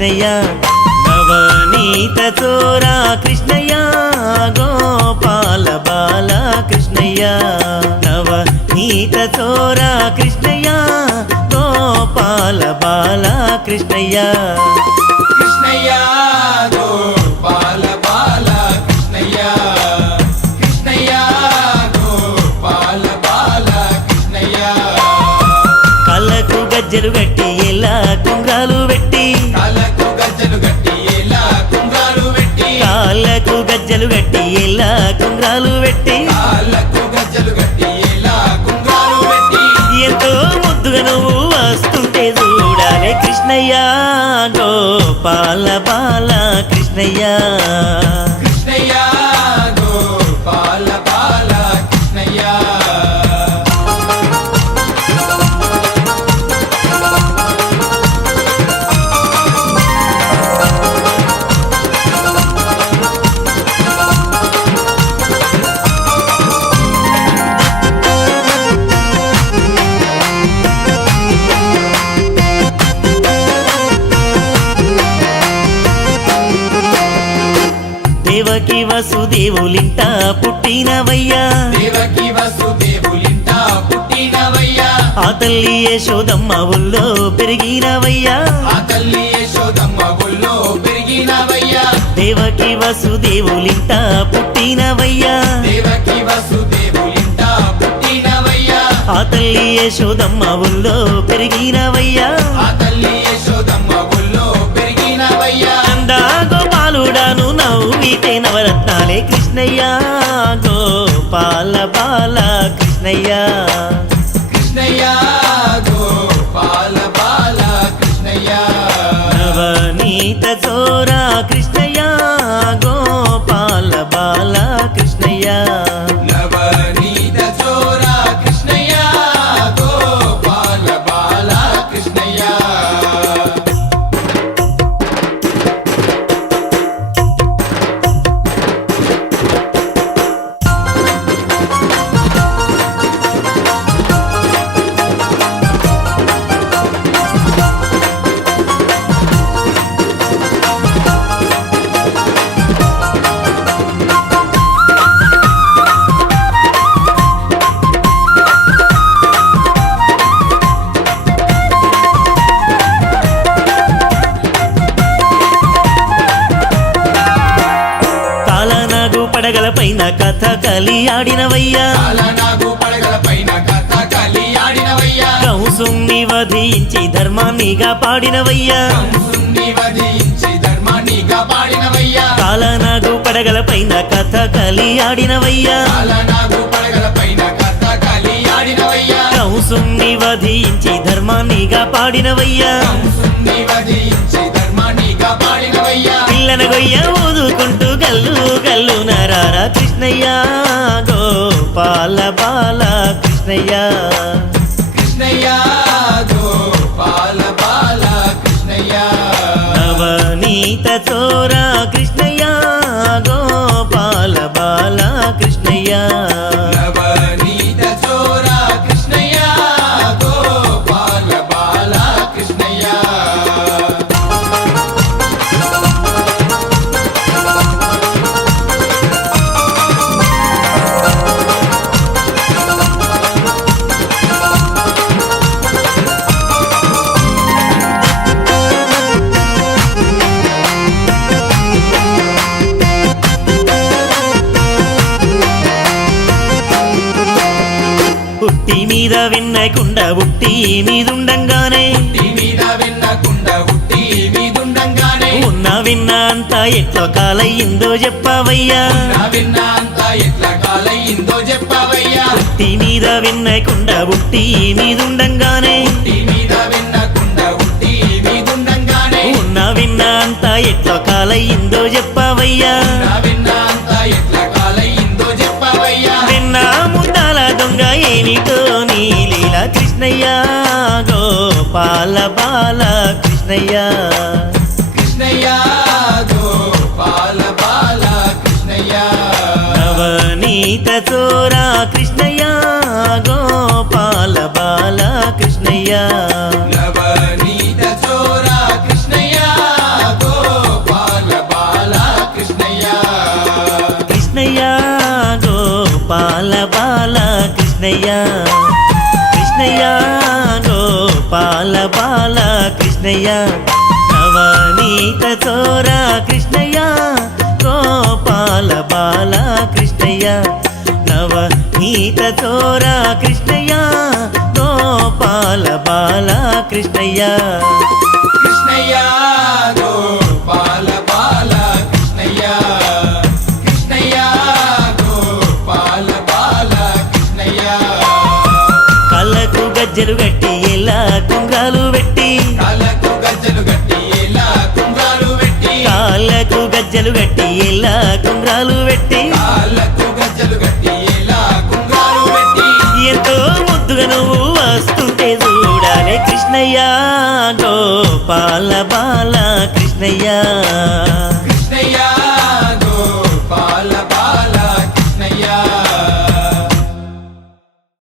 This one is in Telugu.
కృష్ణయ్య నవనీత చోరా కృష్ణయ్య గోపాల బాల కృష్ణయ్య నవనీత చోరా కృష్ణయ్య గోపాల బాల కృష్ణయ్య కృష్ణయ్య గోపాల బాల కృష్ణయ్య కృష్ణయ్య గోపాల బాల కృష్ణయ్య కళ్ళకు గజ్జలు గట్టి ఎలా కుంగాలు పెట్టి కాళ్ళకు గజ్జలు గట్టి ఎలా కుంగాలు పెట్టి కాళ్ళకు గజ్జలు గట్టి ఎలా కుంగాలు పెట్టి కాళ్ళకు గజ్జలు గట్టి ఎలా కుంగాలు పెట్టి ఎంతో ముద్దుగా నువ్వు వస్తుంటే చూడాలి కృష్ణయ్య గోపాల బాల కృష్ణయ్య కృష్ణయ్య గోపాల బాల కృష్ణయ్య దేవకి వసుదేవులింట పుట్టినవయ్యా దేవకి వసుదేవులింట పుట్టినవయ్యా ఆ తల్లి యశోదమ్మ ఊళ్ళో పెరిగినవయ్యా ఆ తల్లి యశోదమ్మ ఒళ్ళో పెరిగినవయ్యా దేవకి వసుదేవులింట పుట్టినవయ్యా దేవకి వసుదేవులింట పుట్టినవయ్యా ఆ తల్లి యశోదమ్మ ఊళ్ళో పెరిగినవయ్యా ఆ తల్లి యశోదమ్మ ఒళ్ళో పెరిగినవయ్యా నందా గోపాలుడాను నవ్వితే నవరత్నాలే కృష్ణయ్య గోపాల బాల కృష్ణయ్య కృష్ణయ్య గోపాల బాల కృష్ణయ్య నవనీత చోరా కృష్ణయ్య గోపాల బాల కృష్ణయ్య నవనీత చోరా కృష్ణయ్య గోపాల బాల కృష్ణయ్య కాలనాగు పడగల పైన కథ కలి ఆడినవయ్యా కాలనాగు పడగల పైన కథ కలి ఆడినవయ్యా కంసుని వధించి ధర్మాన్నిగా పాడినవయ్యా కంసుని వధించి ధర్మాన్ని కాపాడినవయ్యా కాలనాగు పడగల పైన కథ కలి ఆడినవయ్యా కాలనాగు పడగల పైన కథ కలి ఆడినవయ్యా కంసుని వధించి ధర్మాన్నిగా పాడినవయ్యా కంసుని వధించి ధర్మాన్ని కాపాడినవయ్యా పిల్లన గొయ్య ఊదుకుంటూ గల్లు గల్లు నరారా కృష్ణయ్య గోపాల బాల కృష్ణయ్య కృష్ణయ్య గోపాల బాల కృష్ణయ్య నవనీత చోరా కృష్ణయ్య గోపాల బాల కృష్ణయ్య నవనీత చోరా కృష్ణయ్య గోపాల బాల కృష్ణయ్య ఉట్టి మీద వెన్నకుండ ఉట్టి మీదుండంగానే ఉట్టి మీద వెన్నకుండ ఉట్టి మీదుండంగానే ఉన్న విన్న అంతా ఎట్లా కాలయ్యిందో చెప్పవయ్యా నా విన్న అంతా ఎట్లా కాలయ్యిందో చెప్పవయ్యా ఉట్టి మీద వెన్నకుండ ఉట్టి మీదుండంగానే ఉట్టి మీద వెన్నకుండ ఉట్టి మీదుండంగానే ఉన్న విన్న అంతా ఎట్లా కాలయ్యిందో చెప్పవయ్యా నా విన్న అంతా ఎట్లా కాలయ్యిందో చెప్పవయ్యా నిన్న ముందాల దొంగ ఏమిటో నీ లీలా కృష్ణయ్య గోపాల బాల కృష్ణయ్య కృష్ణయ్య గోపాల బాల కృష్ణయ్య నవనీత చోరా కృష్ణయ్య గోపాల బాల కృష్ణయ్య నవనీత చోరా కృష్ణయ్య కృష్ణయ్య కృష్ణయ్య గోపాల బాల కృష్ణయ్య నవనీత చోరా కృష్ణయ్య గోపాల బాల కృష్ణయ్య నవనీత చోరా కృష్ణయ్య గోపాల బాల కృష్ణయ్య కృష్ణయ్య గోపాల బాల కృష్ణయ్య కృష్ణయ్య గోపాల బాల కృష్ణయ్య కళ్ళకు గజ్జలు గట్టి ఎలా కుంగాలు పెట్టి కాళ్ళకు గజ్జలు గట్టి ఎలా కుంగాలు పెట్టి కాళ్ళకు గజ్జలు గట్టి ఎలా కుంగాలు పెట్టి కాళ్ళకు గజ్జలు గట్టి ఎలా కుంగాలు పెట్టి ఎంతో ముద్దుగా నువ్వు వస్తుంటే చూడాలి కృష్ణయ్య గోపాల బాల కృష్ణయ్య